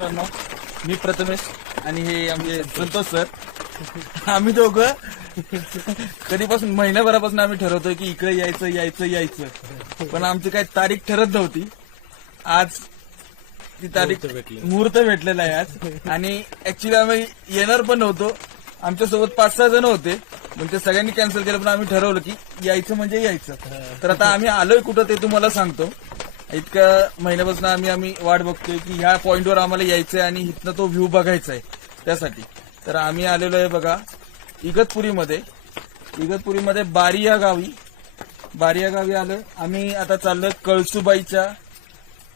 मित्रांनो, मी प्रथमेश आणि हे आमचे संतोष सर. आम्ही दोघं कधीपासून महिन्याभरापासून आम्ही ठरवतोय की इकडे यायचं पण आमची काही तारीख ठरत नव्हती. आज ती तारीख मुहूर्त भेटलेला आहे आज. आणि ऍक्च्युली आम्ही येणार पण नव्हतो. आमच्यासोबत 5-6 जण होते, पण ते सगळ्यांनी कॅन्सल केलं. पण आम्ही ठरवलं की यायचं म्हणजे यायचं. तर आता आम्ही आलोय कुठं ते तुम्हाला सांगतो. इतक्या महिन्यापासून आम्ही वाट बघतोय की ह्या पॉइंटवर आम्हाला यायचंय आणि इथनं तो व्ह्यू बघायचा आहे त्यासाठी. तर आम्ही आलेलो आहे बघा इगतपुरीमध्ये बारी या गावी आलोय. आम्ही आता चाललोय कळसुबाईच्या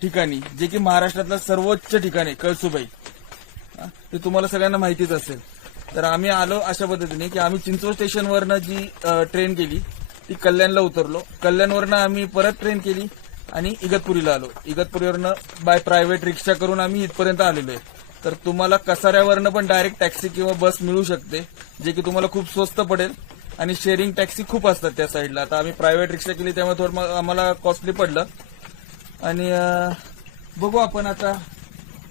ठिकाणी, जे की महाराष्ट्रातलं सर्वोच्च ठिकाण आहे कळसुबाई. ते तुम्हाला सगळ्यांना माहितीच असेल. तर आम्ही आलो अशा पद्धतीने की आम्ही चिंचवड स्टेशनवरनं जी ट्रेन केली ती कल्याणला उतरलो. कल्याणवरनं आम्ही परत ट्रेन केली आणि इगतपुरीला आलो. इगतपुरीवरनं बाय प्रायव्हेट रिक्षा करून आम्ही इथपर्यंत आलेलो आहे. तर तुम्हाला कसाऱ्यावरनं पण डायरेक्ट टॅक्सी किंवा बस मिळू शकते, जे की तुम्हाला खूप स्वस्त पडेल. आणि शेअरिंग टॅक्सी खूप असतात त्या साईडला. आता आम्ही प्रायव्हेट रिक्षा केली त्यामुळे थोडं आम्हाला कॉस्टली पडलं. आणि बघू आपण आता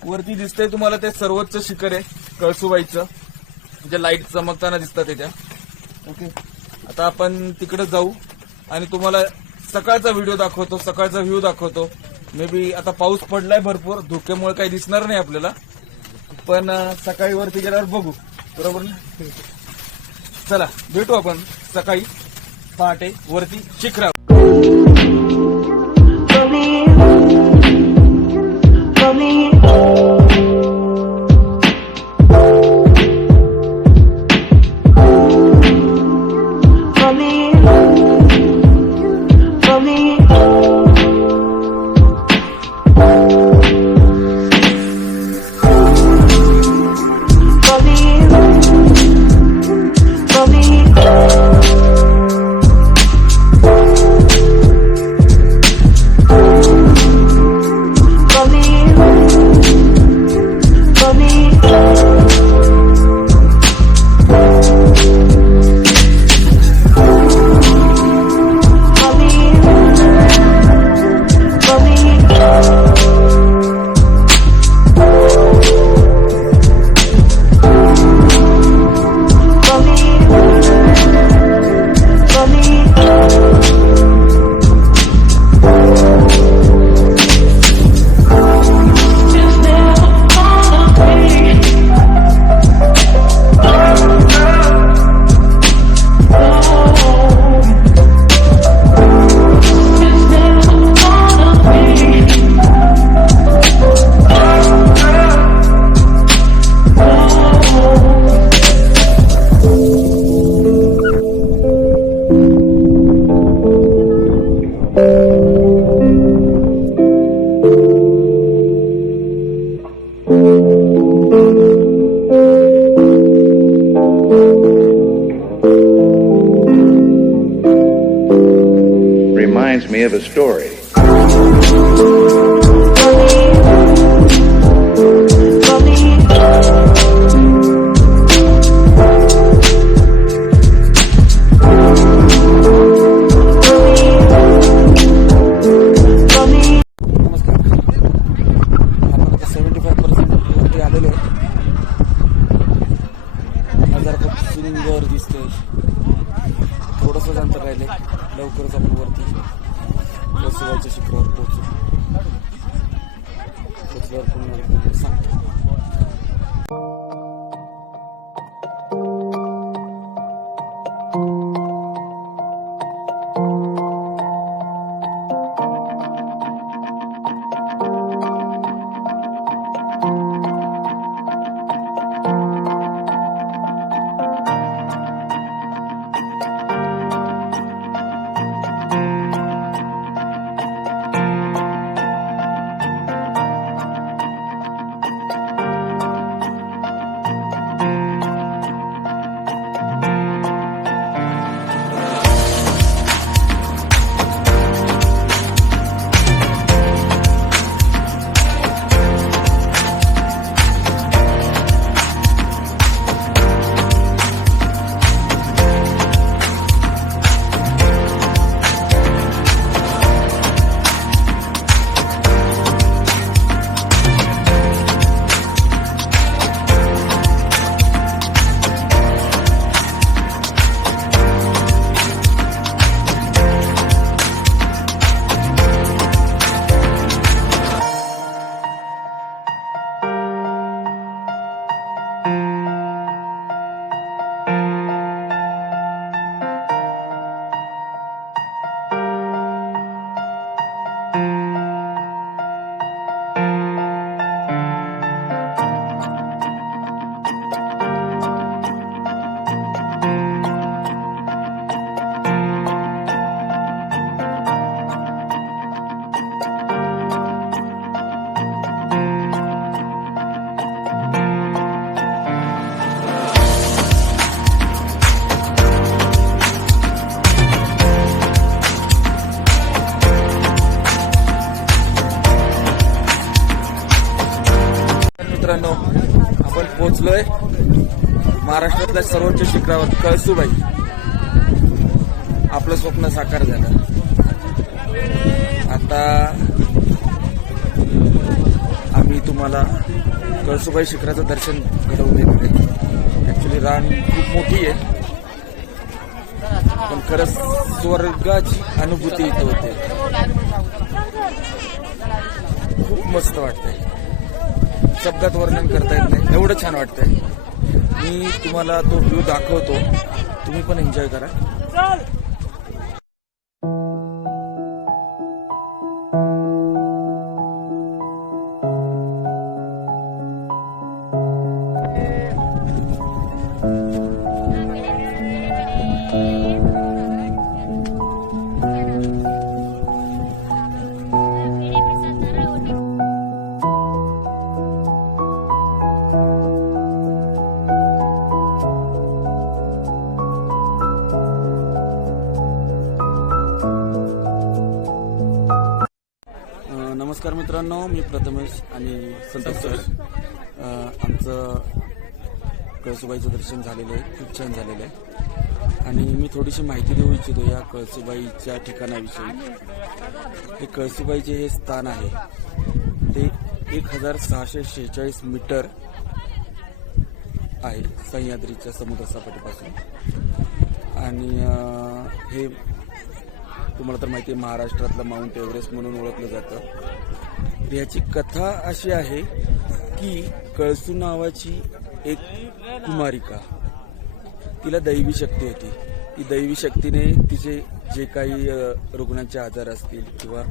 वरती दिसतंय तुम्हाला ते सर्वोच्च शिखर आहे कळसुबाईचं, जे लाईट चमकताना दिसतात त्या. ओके, आता आपण तिकडे जाऊ आणि तुम्हाला सकाळचा व्हिडिओ दाखवतो, सकाळचा व्ह्यू दाखवतो. मे बी आता पाऊस पडलाय भरपूर, धुक्यामुळे काही दिसणार नाही आपल्याला, पण सकाळी वरती गेल्यावर बघू. बरोबर ना? चला भेटू आपण सकाळी पहाटे वरती शिखरावर. Reminds me of a story. सुंदर दिसतंय. थोडंसंच अंतर राहिले, लवकरच आपण वरती कळसुबाईच्या शिखरावर पोहोचल्यावर पुन्हा सांगतो. मित्रांनो, आपण पोहोचलोय महाराष्ट्रातल्या सर्वोच्च शिखरावर कळसूबाई. आपलं स्वप्न साकार झालं. आता आम्ही तुम्हाला कळसूबाई शिखराचं दर्शन घडवून देणार आहे. ऍक्च्युली रान खूप मोठी आहे, पण खरंच स्वर्गाची अनुभूती इथं होते. खूप मस्त वाटतंय, शब्दात वर्णन करता येत नाही, एवढं छान वाटतंय. मी तुम्हाला तो व्ह्यू दाखवतो, तुम्ही पण एन्जॉय करा. नमस्कार मित्रांनो, मी प्रथमेश आणि संतोष सर. आमचं कळसूबाईचं दर्शन झालेलं आहे, खूप छान झालेलं आहे. आणि मी थोडीशी माहिती देऊ इच्छितो या कळसूबाईच्या ठिकाणाविषयी. हे कळसूबाईचे हे स्थान आहे ते 1646 मीटर आहे सह्याद्रीच्या समुद्रसपाटीपासून. आणि हे तुम्हाला तर माहिती आहे, महाराष्ट्रातलं माउंट एव्हरेस्ट म्हणून ओळखलं जातं. तर याची कथा अशी आहे की कळसू नावाची एक कुमारिका, तिला दैवी शक्ती होती. ती दैवी शक्तीने तिचे जे काही रुग्णांचे आजार असतील किंवा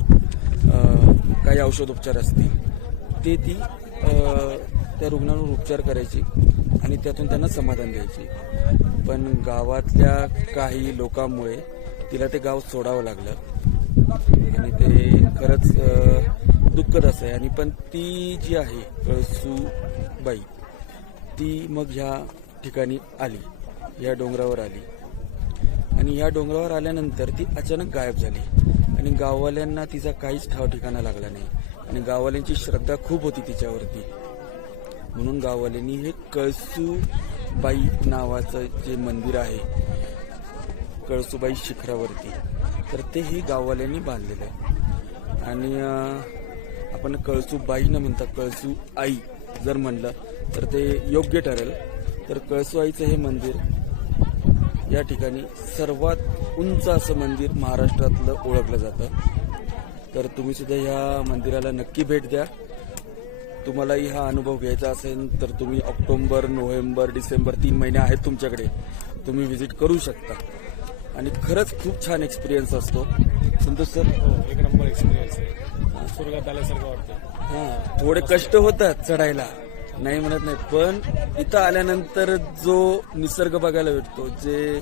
काही औषधोपचार असतील ते ती त्या रुग्णांवर उपचार करायची आणि त्यातून त्यांना समाधान द्यायची. पण गावातल्या काही लोकांमुळे तिला ते गाव सोडावं लागलं आणि ते खरंच दुःखद असं आहे. आणि पण ती जी आहे कळसूबाई, ती मग ह्या ठिकाणी आली, या डोंगरावर आली. आणि या डोंगरावर आल्यानंतर ती अचानक गायब झाली आणि गाववाल्यांना तिचा काहीच ठाव ठिकाणा लागला नाही. आणि गाववाल्यांची श्रद्धा खूप होती तिच्यावरती, म्हणून गाववाल्यांनी हे कळसूबाई नावाचं जे मंदिर आहे कळसूबाई शिखरावरती, तर ते ही गाववाल्यांनी बांधलेलं आहे. आणि आपण कळसूबाई न म्हणता कळसू आई जर म्हणलं तर ते योग्य ठरेल. तर कळसू आईचं हे मंदिर या ठिकाणी सर्वात उंच असं मंदिर महाराष्ट्रातलं ओळखलं जातं. तर तुम्ही सुद्धा ह्या मंदिराला नक्की भेट द्या. तुम्हालाही हा अनुभव घ्यायचा असेल तर तुम्ही ऑक्टोबर, नोव्हेंबर, डिसेंबर 3 महिने आहेत तुमच्याकडे, तुम्ही व्हिजिट करू शकता. आणि खरंच खूप छान एक्सपिरियन्स असतो. संतोष सर, एक नंबर एक्सपिरियन्स आहे, स्वर्गात आल्यासारखं वाटतं. थोडे कष्ट होतात चढायला, नाही म्हणत नाही, पण इथं आल्यानंतर जो निसर्ग बघायला भेटतो, जे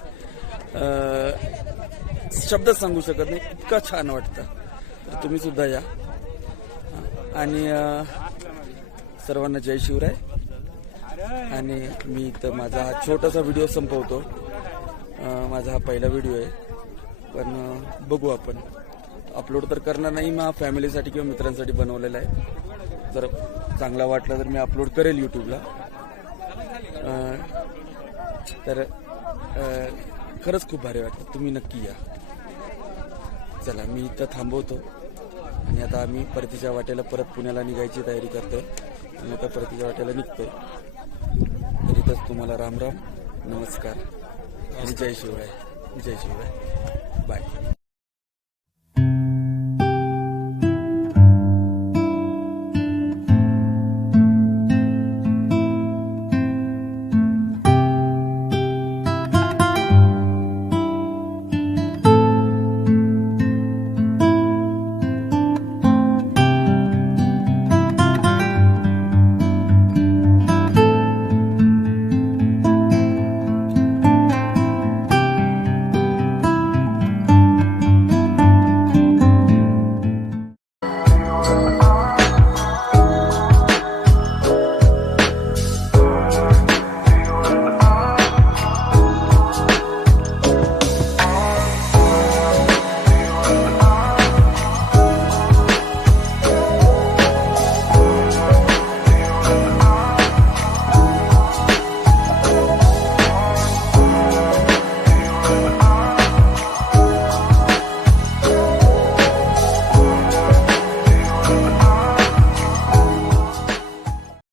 शब्द सांगू शकत नाही, इतका छान वाटतं. तर तुम्ही सुद्धा या. आणि सर्वांना जय शिवराय. आणि मी इथं माझा हा छोटासा व्हिडिओ संपवतो. माझा हा पहिला व्हिडिओ आहे, पण बघू, आपण अपलोड तर करणार नाही, मग फॅमिलीसाठी किंवा मित्रांसाठी बनवलेला आहे. जर चांगला वाटला तर मी अपलोड करेल यूट्यूबला. तर खरंच खूप भारी वाटतं, तुम्ही नक्की या. चला, मी इथं थांबवतो आणि आता आम्ही परतीच्या वाटेला परत पुण्याला निघायची तयारी करतोय. आणि आता परतीच्या वाटेला निघतोय. तर इथंच तुम्हाला राम राम, नमस्कार आणि जय शिवराय. जय शिवराय. बाय.